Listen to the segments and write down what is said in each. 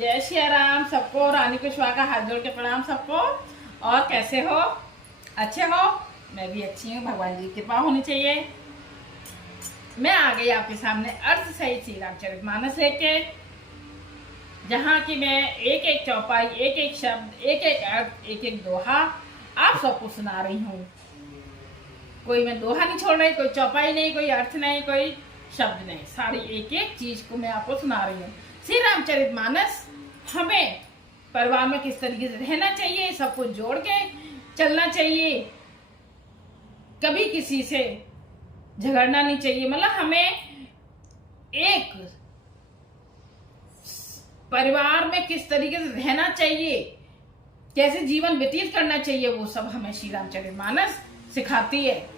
जय श्री राम सबको। रानी कुशवाहा का हाथ जोड़ के प्रणाम सबको। और कैसे हो? अच्छे हो? मैं भी अच्छी हूँ, भगवान जी की कृपा होनी चाहिए। मैं आ गई आपके सामने अर्थ सहित श्री रामचरितमानस लेके, जहाँ की मैं एक एक चौपाई, एक एक शब्द, एक एक अर्थ, एक एक दोहा आप सबको सुना रही हूँ। कोई मैं दोहा नहीं छोड़ रही, कोई चौपाई नहीं, कोई अर्थ नहीं, कोई शब्द नहीं, सारी एक एक चीज को मैं आपको सुना रही हूँ। श्री रामचरितमानस हमें परिवार में किस तरीके से रहना चाहिए, सबको जोड़ के चलना चाहिए, कभी किसी से झगड़ना नहीं चाहिए। मतलब हमें एक परिवार में किस तरीके से रहना चाहिए, कैसे जीवन व्यतीत करना चाहिए, वो सब हमें श्री रामचरितमानस सिखाती है।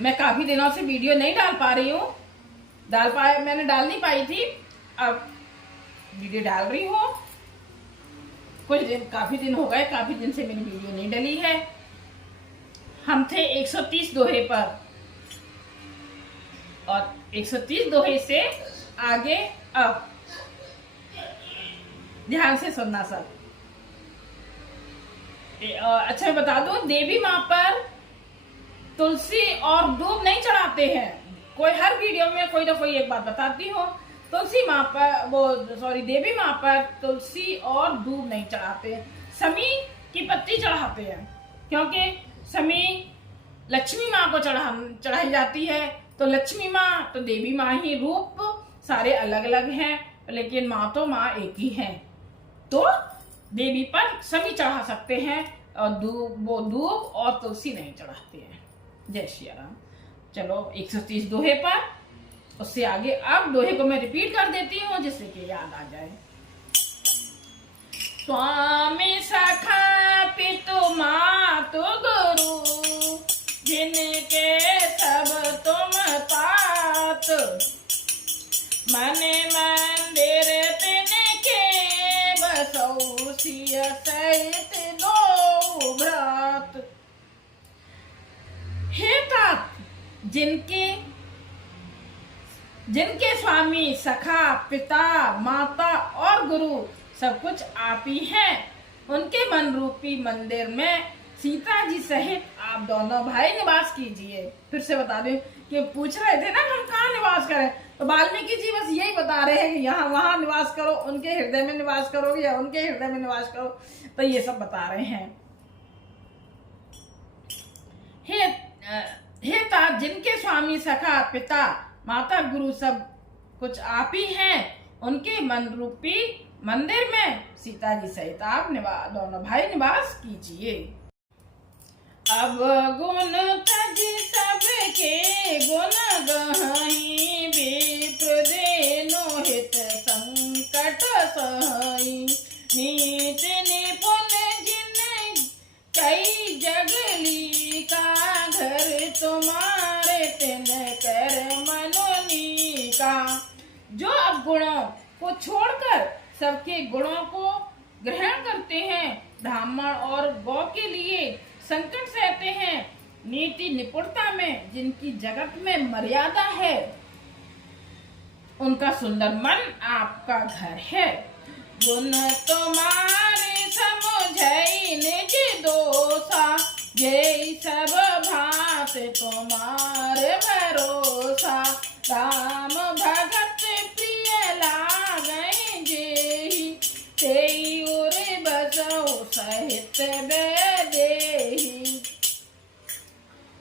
मैं काफी दिनों से वीडियो नहीं डाल पा रही हूँ, मैंने डाल नहीं पाई थी, अब वीडियो डाल रही हूँ। काफी दिन हो गए, काफी दिन से मेरी वीडियो नहीं डली है। हम थे 130 दोहे पर, और 130 दोहे से आगे अब ध्यान से सुनना सब। अच्छा मैं बता दूं, देवी माँ पर तुलसी और दूब नहीं चढ़ाते हैं। कोई हर वीडियो में कोई ना कोई एक बात बताती हो। तुलसी माँ पर देवी माँ पर तुलसी और दूब नहीं चढ़ाते, समी की पत्ती चढ़ाते हैं, क्योंकि समी लक्ष्मी माँ को चढ़ाई जाती है। तो लक्ष्मी माँ तो देवी माँ ही, रूप सारे अलग अलग हैं, लेकिन माँ तो माँ एक ही है। तो देवी पर समी चढ़ा सकते हैं, और दूब और तुलसी नहीं चढ़ाते हैं। जय श्री राम। चलो 130 दोहे पर, उससे आगे अब दोहे को मैं रिपीट कर देती हूँ जिससे कि याद आ जाए। स्वामी सखा पितु मातु गुरु, जिनके सब तुम तात, मन मंदिर तिनके बसौ, सिय सहित दो भ्रात। हे तात, जिनके स्वामी, सखा, पिता, माता और गुरु सब कुछ आप ही हैं, उनके मन रूपी मंदिर में सीता जी सहित आप दोनों भाई निवास कीजिए। फिर से बता दें कि पूछ रहे थे ना हम कहाँ निवास करें, तो वाल्मीकि जी बस यही बता रहे हैं कि यहाँ वहां निवास करो, उनके हृदय में निवास करो या उनके हृदय में निवास करो, तो ये सब बता रहे हैं। हे तात, जिनके स्वामी, सखा, पिता, माता, गुरु सब कुछ आप ही हैं, उनके मन रूपी मंदिर में सीता जी सहित आप दोनों भाई निवास कीजिए। अब गुण तज सबके गुण गहई, विप्र देनो हित संकट सही, नीत निपुण जिन कई जगली का, घर तुम्हारे तिन कर मनोनी का। जो अब गुणों को छोड़कर सबके गुणों को ग्रहण करते हैं, ब्राह्मण और गौ के लिए संकट सहते हैं, नीति निपुणता में जिनकी जगत में मर्यादा है, उनका सुंदर मन आपका घर है। गुण तुम्हारे समुझई निज दोषा, ये सब भात तुम्हारे भरोसा, राम भगत प्रिय लागै जेहि, तेई उर बसौ सहित बैदेहि।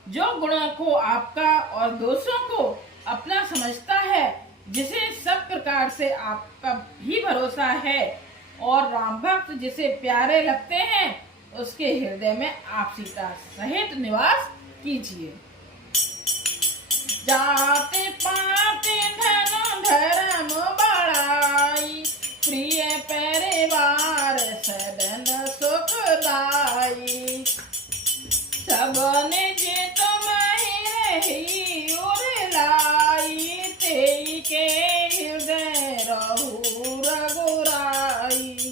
जो गुणों को आपका और दोषों को अपना समझता है, जिसे सब प्रकार से आपका भी भरोसा है, और राम भक्त जिसे प्यारे लगते हैं, उसके हृदय में आप सीता सहित निवास कीजिए। जाति पाति धन धर्म बढ़ाई, प्रिय परिवार सदन सुखदाई, सब निज तुम्हि रही उरलाई, तेई के हृदय रहु रघुराई।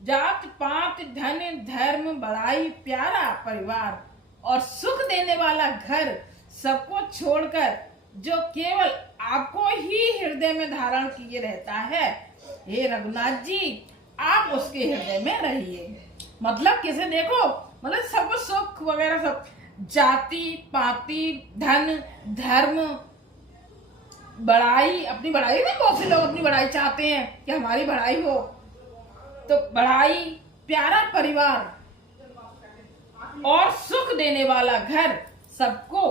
जात पात धन धर्म बड़ाई, प्यारा परिवार और सुख देने वाला घर सबको छोड़कर जो केवल आपको ही हृदय में धारण किए रहता है, हे रघुनाथ जी आप उसके हृदय में रहिए। मतलब किसे देखो, मतलब सब सुख वगैरह सब, जाति पाति धन धर्म बड़ाई, अपनी बड़ाई में बहुत से लोग अपनी बड़ाई चाहते हैं कि हमारी बड़ाई हो, तो बड़ाई, प्यारा परिवार और सुख देने वाला घर सबको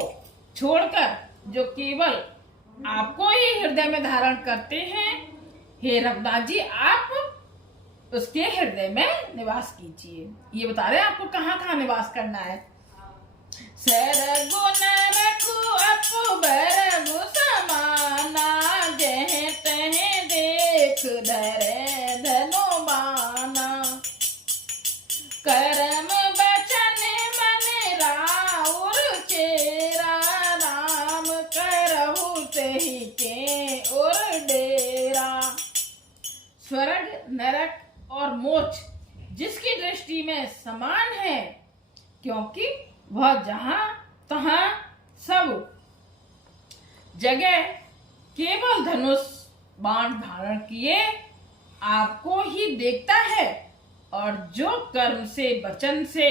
छोड़कर जो केवल आपको ही हृदय में धारण करते हैं, हे रघुनाथ जी आप उसके हृदय में निवास कीजिए। ये बता रहे हैं आपको कहाँ कहाँ निवास करना है। सरगुण रखु अपुबरगु समाना, जह तह देख धरे धनु बाना। कर्म बचन मन राउर चेरा, राम करहु तेहि के उर डेरा। स्वर्ग नरक और मोक्ष जिसकी दृष्टि में समान है, क्योंकि वह जहां तहां सब जगह केवल धनुष बाण धारण किए आपको ही देखता है, और जो कर्म से वचन से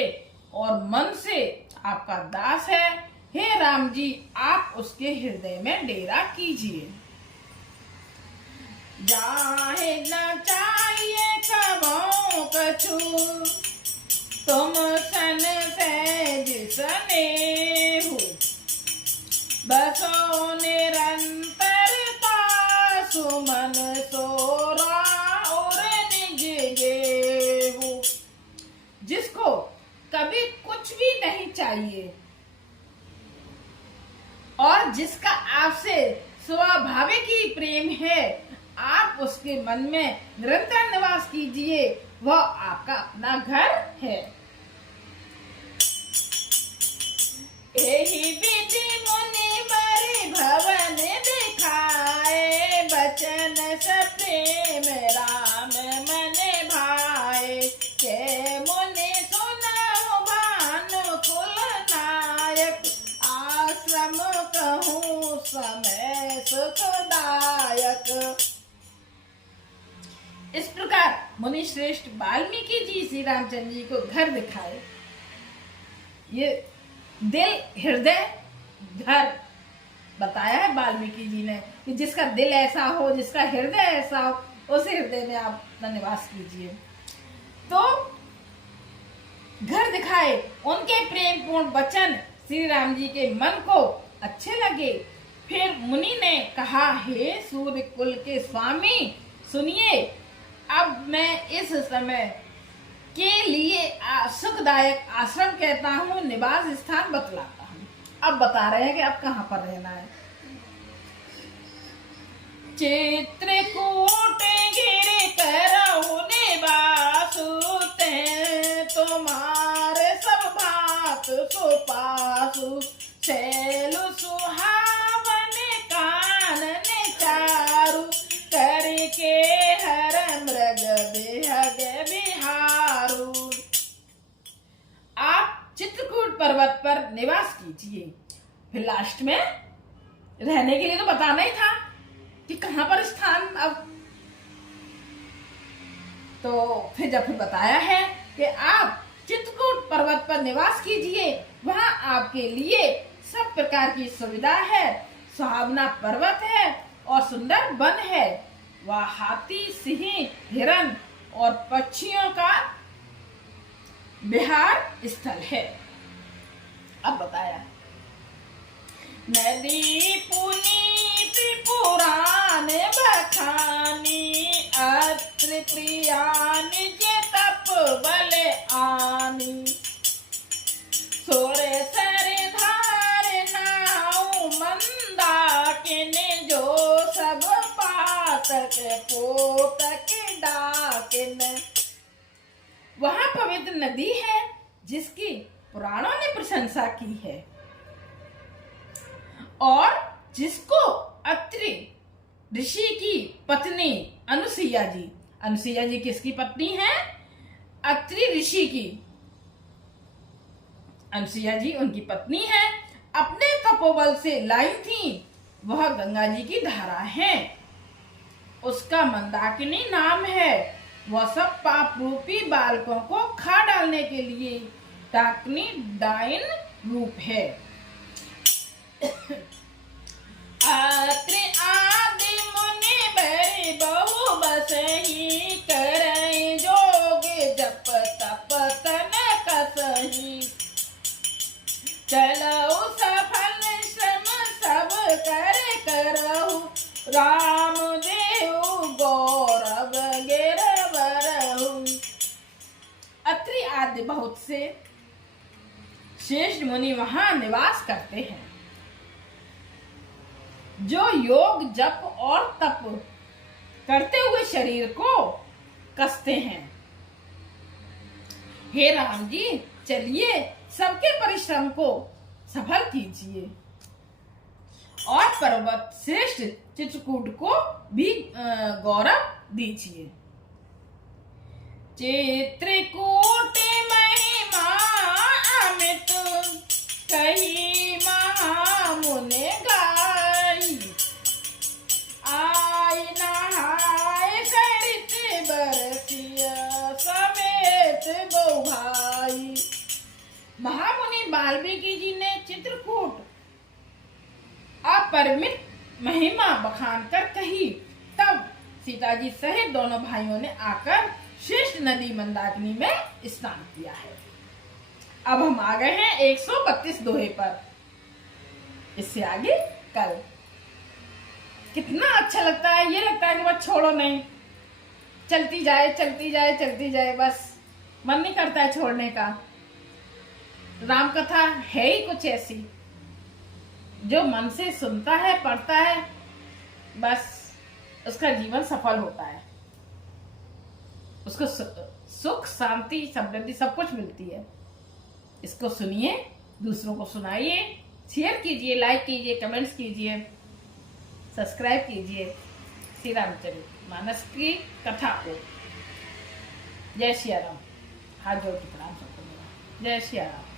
और मन से आपका दास है, हे राम जी आप उसके हृदय में डेरा कीजिए। जाहे न चाहिए कबो कछु, तुम सन सहज स्नेहु। बसो निरंतरता सुमन सोरा और निज गेहु। जिसको कभी कुछ भी नहीं चाहिए और जिसका आपसे स्वाभाविक ही प्रेम है, आप उसके मन में निरंतर निवास कीजिए, वह आपका अपना घर है। एहि विधि मुनि बरि भवन दिखाए, बचन सब प्रेम राम मन भाए। के मुनि सुनहु भानु कुल नायक, आश्रम कहूँ समय सुखदायक। इस प्रकार मुनि श्रेष्ठ वाल्मीकि जी श्री रामचंद्र जी को घर दिखाए। ये दिल हृदय घर बताया है वाल्मीकि जी ने कि जिसका दिल ऐसा हो, जिसका हृदय ऐसा हो, उसी हृदय में आप अपना निवास कीजिए। तो घर दिखाए, उनके प्रेम पूर्ण वचन श्री राम जी के मन को अच्छे लगे। फिर मुनि ने कहा, हे सूर्य कुल के स्वामी सुनिए, अब मैं इस समय के लिए सुखदायक आश्रम कहता हूँ, निवास स्थान बतलाता हूँ। अब बता रहे हैं कि अब कहाँ पर रहना है। चित्रकूट गिरि करहु निवासु, तुम्हारे सब भात सुपासु। शैलु सुहावन कानन चारु, करके हर मृग बिहग बिहारू। आप चित्रकूट पर्वत पर निवास कीजिए। फिर लास्ट में रहने के लिए तो बताना ही था कि कहां पर स्थान। अब तो फिर बताया है कि आप चित्रकूट पर्वत पर निवास कीजिए, वहां आपके लिए सब प्रकार की सुविधा है। सुहावना पर्वत है और सुंदर वन है। वह हाथी, सिंह, हिरण और पक्षियों का विहार स्थल है। अब बताया, नदी पुनीत पुराण बखानी, अत्र प्रिया निज तप बल आनी। सोरे सर धार नाउ मंदाकिन, जो सब पातक पोतक डाकिन। वहां पवित्र नदी है जिसकी पुराणों ने प्रशंसा की है, और जिसको अत्रि ऋषि की पत्नी अनुसुईया जी, अनुसुईया जी किसकी पत्नी है? अत्रि ऋषि की। अनुसुईया जी उनकी पत्नी है, अपने तपोबल से लाई थी। वह गंगा जी की धारा है। उसका मंदाकिनी नाम है। वह सब पाप रूपी बालकों को खा डालने के लिए डाकिनी डाइन रूप है। अत्रि आदि मुनि बड़े बहु बसहि करई जोग जप तप तन कसहि। चलऊ सफल श्रम सब कर करहु राम देव गौरव गिरवरहु। अत्रि आदि बहुत से श्रेष्ठ मुनि वहां निवास करते हैं, जो योग जप और तप करते हुए शरीर को कसते हैं। हे राम जी, चलिए सबके परिश्रम को सफल कीजिए और पर्वत श्रेष्ठ चित्रकूट को भी गौरव दीजिए। चित्रकूट महिमा अमित कही महामुनि गाई। आई नहाय सरित बरसिया समेत बहु भाई। महामुनि वाल्मीकि जी ने चित्रकूट अपरिमित महिमा बखान कर कही। तब सीता जी सहित दोनों भाइयों ने आकर श्रेष्ठ नदी मंदाकिनी में स्नान किया है। अब हम आ गए हैं 132 दोहे पर। इससे आगे कल। कितना अच्छा लगता है, ये लगता है कि बस छोड़ो नहीं, चलती जाए चलती जाए चलती जाए, बस मन नहीं करता है छोड़ने का। राम कथा है ही कुछ ऐसी, जो मन से सुनता है पढ़ता है, बस उसका जीवन सफल होता है, उसको सुख शांति समृद्धि सब कुछ मिलती है। इसको सुनिए, दूसरों को सुनाइए, शेयर कीजिए, लाइक कीजिए, कमेंट्स कीजिए, सब्सक्राइब कीजिए श्री रामचरित मानस की कथा को। जय श्री राम। हाथ जोड़ के प्रणाम सबको मेरा। जय श्री राम।